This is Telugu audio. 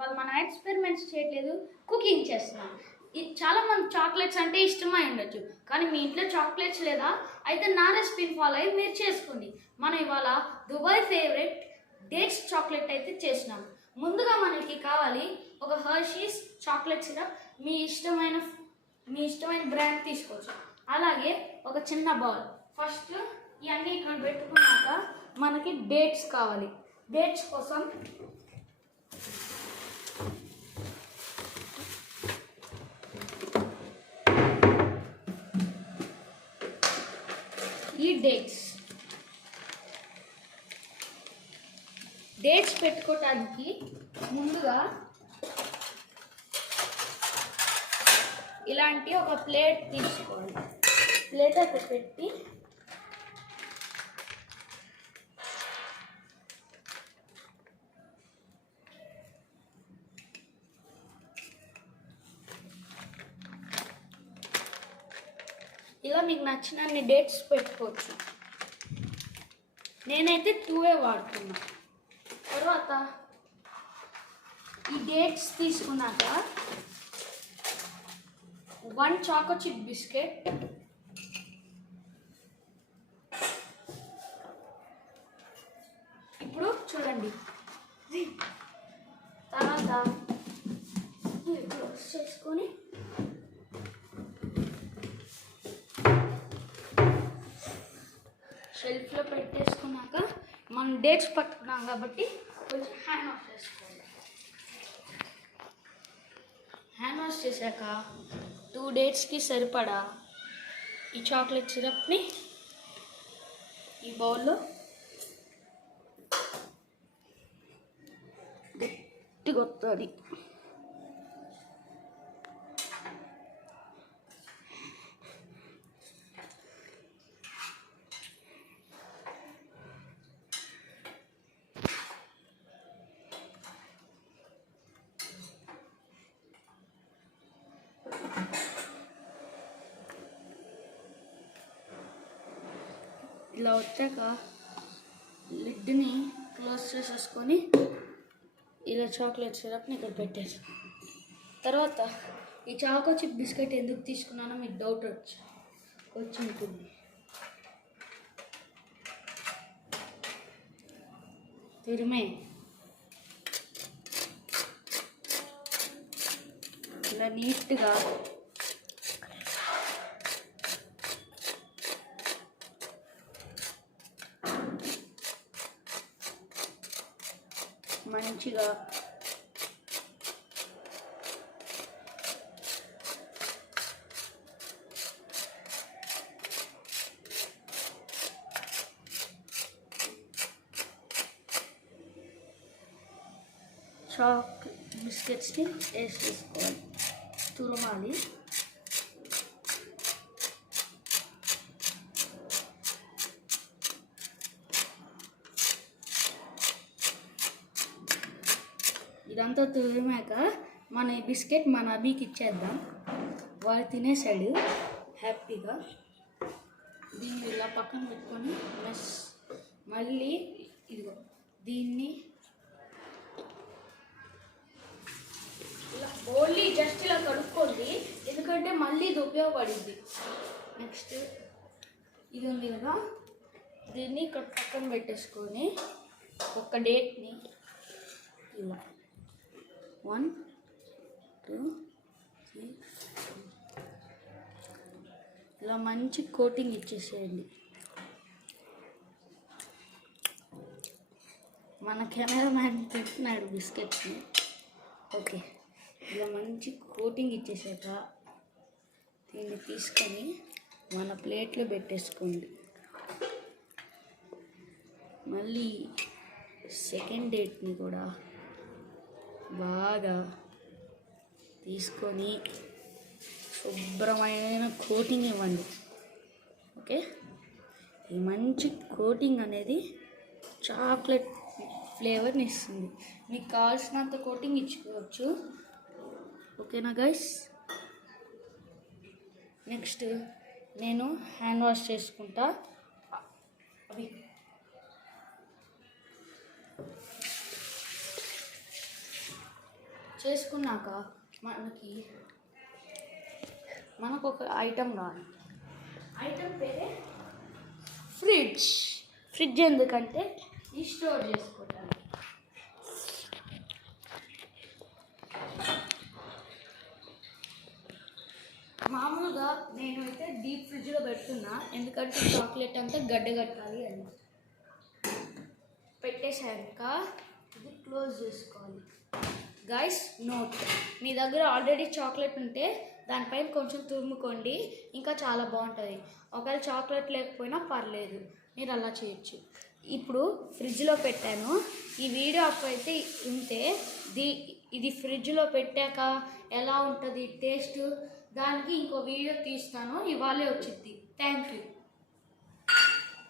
వాళ్ళు మనం ఎక్స్పెరిమెంట్స్ చేయట్లేదు, కుకింగ్ చేస్తున్నాం. ఇది చాలా మంది చాక్లెట్స్ అంటే ఇష్టమై ఉండొచ్చు, కానీ మీ ఇంట్లో చాక్లెట్స్ లేదా అయితే నా రెసిపీని ఫాలో అయ్యి మీరు చేసుకోండి. మనం ఇవాళ దుబాయ్ ఫేవరెట్ డేట్స్ చాక్లెట్ అయితే చేసినాం. ముందుగా మనకి కావాలి ఒక హర్షీస్ చాక్లెట్ సిరప్. మీ ఇష్టమైన బ్రాండ్ తీసుకోవచ్చు. అలాగే ఒక చిన్న బౌల్. ఫస్ట్ ఇవన్నీ ఇక్కడ పెట్టుకున్నాక మనకి డేట్స్ కావాలి. డేట్స్ కోసం ఈ డేట్స్ పెట్టుకోవటానికి ముందుగా ఇలాంటి ఒక ప్లేట్ తీసుకోవాలి. ప్లేట్ అయితే పెట్టి ఇలా మీకు నచ్చినన్ని డేట్స్ పెట్టుకోవచ్చు. నేనైతే 2 వాడుతున్నా. తర్వాత ఈ డేట్స్ తీసుకున్నాక 1 చాకో చిప్ బిస్కెట్, ఇప్పుడు చూడండి. తర్వాత క్లోజ్ చేసుకొని షెల్ఫ్లో పెట్టేసుకున్నాక మనం డేట్స్ పట్టుకున్నాం కాబట్టి కొంచెం హ్యాండ్ వాష్ చేసుకోవాలి. హ్యాండ్ వాష్ చేశాక 2 డేట్స్కి సరిపడా ఈ చాక్లెట్ సిరప్ని ఈ బౌల్లో గట్టిగా వస్తుంది. ఇలా వచ్చాక లిడ్ని క్లోజ్ చేసేసుకొని ఇలా చాక్లెట్ సిరప్ని ఇక్కడ పెట్టేసి, తర్వాత ఈ చాకో చిప్ బిస్కెట్ ఎందుకు తీసుకున్నానో మీకు డౌట్ వచ్చి ఉంటుంది. తురిమే ఇలా నీట్గా మంచిగా చాక్లెట్ బిస్కెట్స్ని వేసేసుకోవాలి, తురమాలి. ఇదంతా తురిమాక మన ఈ బిస్కెట్ మన అభికి ఇచ్చేద్దాం. వాడు తినేసాడు హ్యాపీగా. దీన్ని ఇలా పక్కన పెట్టుకొని మళ్ళీ ఇదిగో దీన్ని ఇలా ఓన్లీ జస్ట్ ఇలా కడుక్కోండి, ఎందుకంటే మళ్ళీ ఇది ఉపయోగపడింది. నెక్స్ట్ ఇది ఉంది కదా, దీన్ని ఇక్కడ పక్కన పెట్టేసుకొని ఒక డేట్ని ఇలా 1 2 3 ఇలా మంచి కోటింగ్ ఇచ్చేసేయండి. మన కెమెరామ్యాన్ తింటున్నాడు బిస్కెట్స్ని. ఓకే, ఇలా మంచి కోటింగ్ ఇచ్చేసాక దీన్ని తీసుకొని మన ప్లేట్లో పెట్టేసుకోండి. మళ్ళీ సెకండ్ డేట్ని కూడా బాగా తీసుకొని శుభ్రమైన కోటింగ్ ఇవ్వండి. ఓకే, ఈ మంచి కోటింగ్ అనేది చాక్లెట్ ఫ్లేవర్ని ఇస్తుంది. మీకు కావాల్సినంత కోటింగ్ ఇచ్చుకోవచ్చు. ఓకేనా గైస్? నెక్స్ట్ నేను హ్యాండ్ వాష్ చేసుకుంటా. అవి చేసుకున్నాక మనకు ఒక ఐటమ్ కావాలి. ఐటమ్ పేరే ఫ్రిడ్జ్. ఫ్రిడ్జ్ ఎందుకంటే ఈ స్టోర్ చేసుకోవటానికి. మామూలుగా నేను అయితే డీప్ ఫ్రిడ్జ్లో పెడుతున్నా, ఎందుకంటే చాక్లెట్ అంతా గడ్డ కట్టాలి అని. పెట్టేసాక ఇది క్లోజ్ చేసుకోవాలి. గైస్ నోట్, మీ దగ్గర ఆల్రెడీ చాక్లెట్ ఉంటే దానిపైన కొంచెం తురుముకోండి, ఇంకా చాలా బాగుంటుంది. ఒకవేళ చాక్లెట్ లేకపోయినా పర్లేదు, మీరు అలా చేయొచ్చు. ఇప్పుడు ఫ్రిడ్జ్లో పెట్టాను. ఈ వీడియో అప్పుడైతే ఉంటే ఇది ఫ్రిడ్జ్లో పెట్టాక ఎలా ఉంటుంది టేస్ట్, దానికి ఇంకో వీడియో తీస్తాను, ఇవాళే వచ్చింది. Thank you.